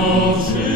All